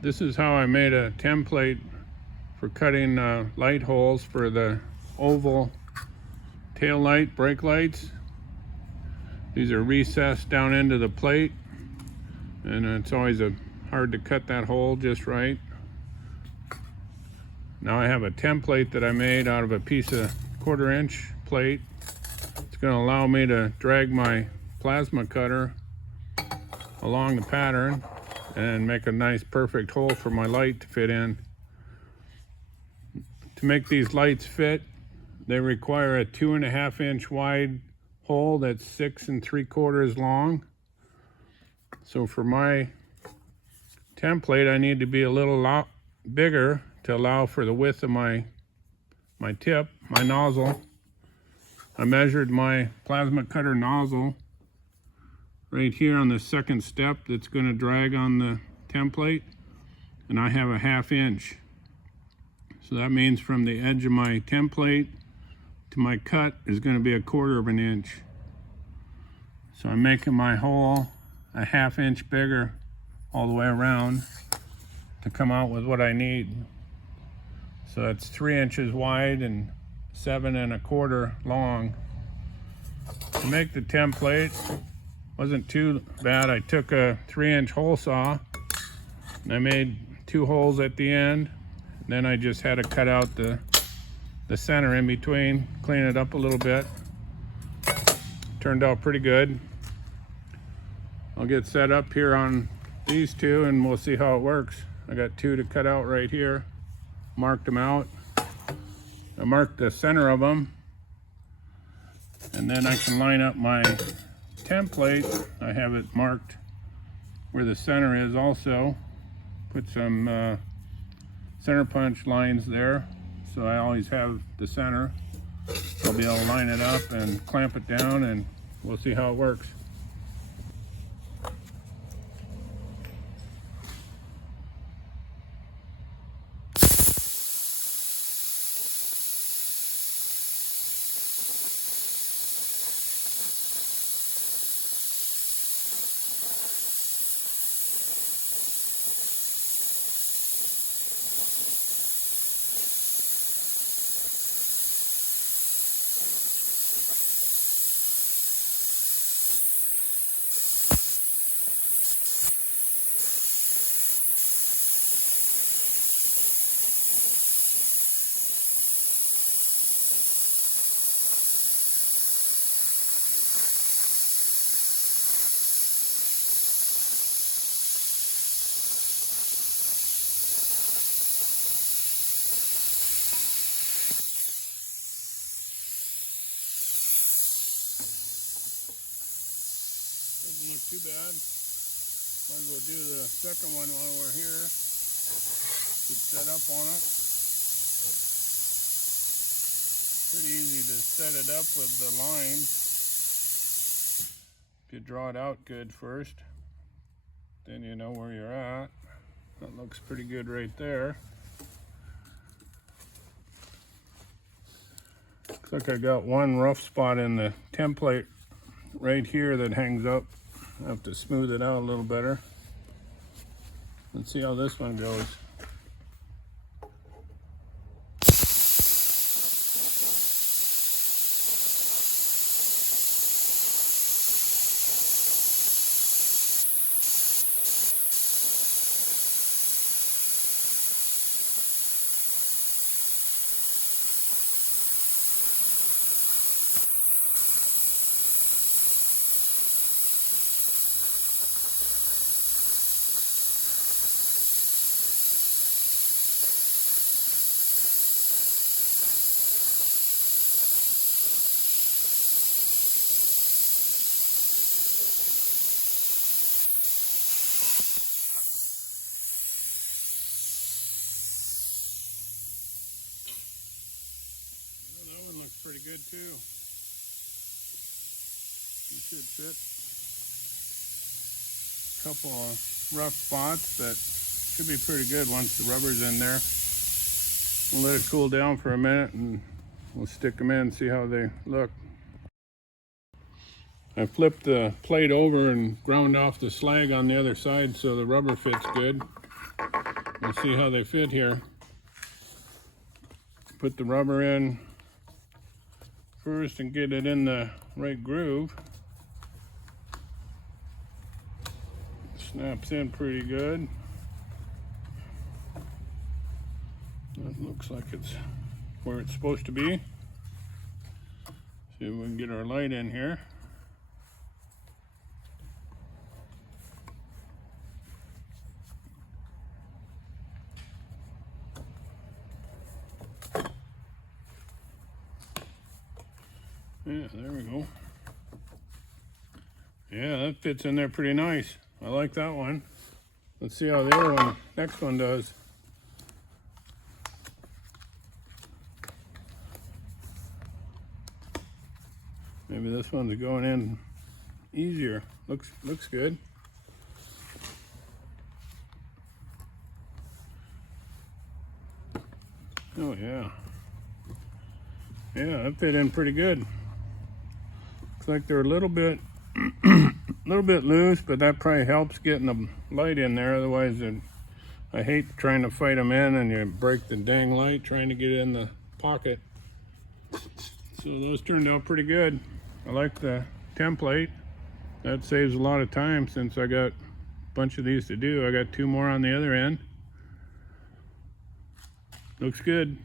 This is how I made a template for cutting light holes for the oval tail light brake lights. These are recessed down into the plate, and it's always hard to cut that hole just right. Now I have a template that I made out of a piece of 1/4 inch plate. It's going to allow me to drag my plasma cutter along the pattern and make a nice perfect hole for my light to fit in. To make these lights fit, they require a 2.5 inch wide hole that's 6 3/4 long. So for my template, I need to be a little bigger to allow for the width of my tip, my nozzle. I measured my plasma cutter nozzle right here on the second step that's going to drag on the template, and I have a 1/2 inch. So that means from the edge of my template to my cut is going to be a 1/4 inch. So I'm making my hole a 1/2 inch bigger all the way around to come out with what I need. So that's 3 inches wide and 7 1/4 long. To make the template wasn't too bad. I took a 3-inch hole saw and I made 2 holes at the end. Then I just had to cut out the center in between, clean it up a little bit. Turned out pretty good. I'll get set up here on these two and we'll see how it works. I got 2 to cut out right here. Marked them out. I marked the center of them, and then I can line up my template. I have it marked where the center is also. Put some center punch lines there, so I always have the center. I'll be able to line it up and clamp it down, and we'll see how it works. Doesn't look too bad. Might as well do the second one while we're here. Get set up on it. Pretty easy to set it up with the lines. If you draw it out good first, then you know where you're at. That looks pretty good right there. Looks like I got one rough spot in the template right here that hangs up. I have to smooth it out a little better. Let's see how this one goes. Pretty good too. You should fit. A couple of rough spots, but should be pretty good once the rubber's in there. We'll let it cool down for a minute and we'll stick them in and see how they look. I flipped the plate over and ground off the slag on the other side so the rubber fits good. We'll see how they fit here. Put the rubber in first and get it in the right groove. Snaps in pretty good. That looks like it's where it's supposed to be. See if we can get our light in here. Yeah, there we go. Yeah, that fits in there pretty nice. I like that one. Let's see how the other one, next one does. Maybe this one's going in easier. Looks good. Oh yeah. Yeah, that fit in pretty good. Looks like they're a little bit loose, but that probably helps getting the light in there. Otherwise, I hate trying to fight them in and you break the dang light trying to get it in the pocket. So those turned out pretty good. I like the template. That saves a lot of time since I got a bunch of these to do. I got 2 more on the other end. Looks good.